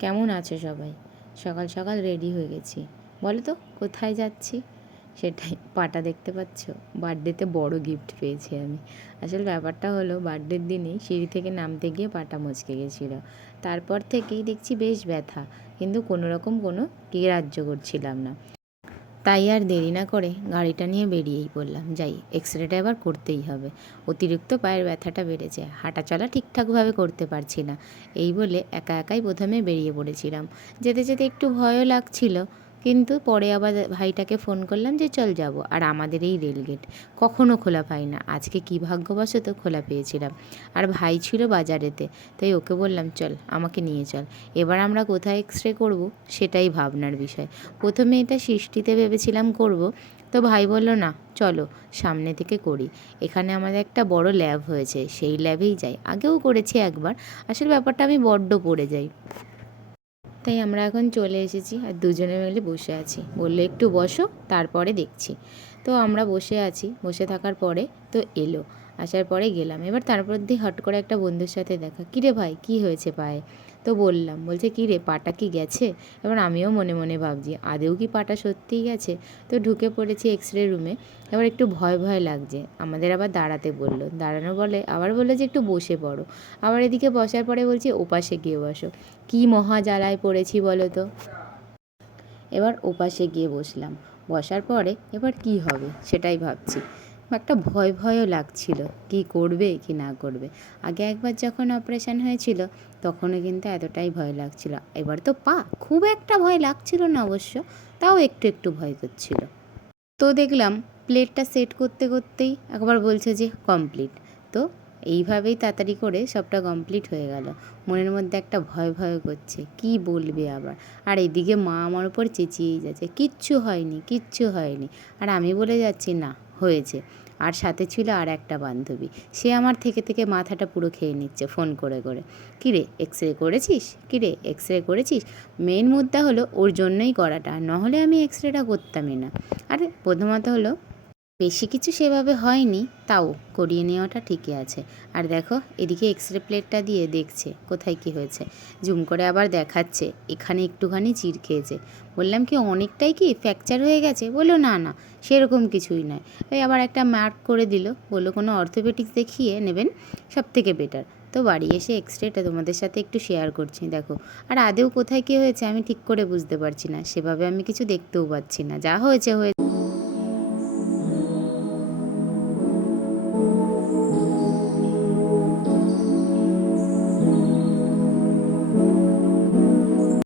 কেমন আছো সবাই? সকাল সকাল রেডি হয়ে গেছি। বলো তো, কোথায় যাচ্ছি? সেটাই, পাটা দেখতে পাচ্ছ? বার্থডেতে বড় গিফট পেয়েছি আমি। আসলে ব্যাপারটা হলো বার্থডের দিনেই সিঁড়ি থেকে নামতে গিয়ে পাটা মচকে গেছিল। তারপর থেকেই দেখছি বেশ ব্যথা, কিন্তু কোনো রকম কোনো গ্রাহ্য করছিলাম না। তাই আর দেরি না করে গাড়িটা নিয়ে বেরিয়েই পড়লাম। যাই এক্স রেটা এবার করতেই হবে। অতিরিক্ত পায়ের ব্যথাটা বেড়েছে। হাঁটা চলা ঠিকঠাকভাবে করতে পারছি না। এই বলে একা একাই প্রথমে বেরিয়ে পড়েছিলাম। যেতে যেতে একটু ভয়ও লাগছিল। কিন্তু পরে আবার ভাইটাকে ফোন করলাম যে, চল যাব। আর আমাদের এই রেলগেট কখনও খোলা পাই না। আজকে কী ভাগ্যবশত খোলা পেয়েছিলাম। আর ভাই ছিল বাজারেতে, তাই ওকে বললাম, চল, আমাকে নিয়ে চল। এবার আমরা কোথায় এক্স রে করব? সেটাই ভাবনার বিষয়। প্রথমে এটা সৃষ্টিতে ভেবেছিলাম করব। তো ভাই বলল, না, চলো, সামনে থেকে করি। এখানে আমাদের একটা বড় ল্যাব হয়েছে, সেই ল্যাবেই যাই। আগেও করেছি একবার, আসলে ব্যাপারটা আমি বড্ড পড়ে যাই। তাই আমরা এখন চলে এসেছি আর দুজনে মিলে বসে আছি। বলল, একটু বসো, তারপরে দেখছি। তো আমরা বসে আছি, বসে থাকার পরে তো এলো, আসার পরে গেলাম। এবার তারপর দিয়ে হট করে একটা বন্ধুর সাথে দেখা, কিরে ভাই, কি হয়েছে পায়ে? তো বললাম, বলছে কী রে পাটা কি গেছে? এবার আমিও মনে মনে ভাবছি, আদেও কি পাটা সত্যিই গেছে? তো ঢুকে পড়েছি এক্স রে রুমে, এবার একটু ভয় ভয় লাগছে। আমাদের আবার দাঁড়াতে বলল, দাঁড়ানো বলে, আবার বলল যে একটু বসে পড়ো। আবার এদিকে বসার পরে বলছি, ওপাশে গিয়ে বসো। কী মহা জ্বালায় পড়েছি বলো তো? এবার ওপাশে গিয়ে বসলাম। বসার পরে এবার কি হবে সেটাই ভাবছি। একটা ভয় ভয়ও লাগছিল, কি করবে, কি না করবে। আগে একবার যখন অপারেশন হয়েছিল, তখনও কিন্তু এতটাই ভয় লাগছিল। এবার তো পা, খুব একটা ভয় লাগছিল না অবশ্য, তাও একটু একটু ভয় করছিল। তো দেখলাম প্লেটটা সেট করতে করতেই একবার বলছে যে কমপ্লিট তো এইভাবেই তাড়াতাড়ি করে সবটা কমপ্লিট হয়ে গেল। মনের মধ্যে একটা ভয় ভয় করছে, কি বলবে আবার? আর এদিকে মা আমার উপর চেঁচিয়েই যাচ্ছে, কিচ্ছু হয়নি কিচ্ছু হয়নি। আর আমি বলে যাচ্ছি, না, হয়েছে। আর সাথে ছিল আর একটা বান্ধবী। সে আমার থেকে থেকে মাথাটা পুরো খেয়ে নিচ্ছে ফোন করে করে। কিরে এক্স রে করেছিস? কিরে এক্স রে করেছিস? মেন মুদ্রা হলো, ওর জন্যই করাটা, নহলে আমি এক্স রেটা করতামই না। আর, প্রথমত হলো বেশি কিছু সেভাবে হয়নি, তাও করিয়ে নেওয়াটা ঠিকই আছে। আর দেখো, এদিকে এক্স রে প্লেটটা দিয়ে দেখছে, কোথায় কি হয়েছে। জুম করে আবার দেখাচ্ছে, এখানে একটুখানি চির খেয়েছে। বললাম কি, অনেকটাই কি ফ্র্যাকচার হয়ে গেছে? বলল, না না, সেরকম কিছুই নয়। ওই আবার একটা মার্ক করে দিল। বলল, কোনো অর্থোপেটিক্স দেখিয়ে নেবেন সব থেকে বেটার তো বাড়ি এসে এক্স রেটা তোমাদের সাথে একটু শেয়ার করছি, দেখো। আর আদেও কোথায় কী হয়েছে আমি ঠিক করে বুঝতে পারছি না, সেভাবে আমি কিছু দেখতেও পাচ্ছি না। যা হয়েছে হয়েছে।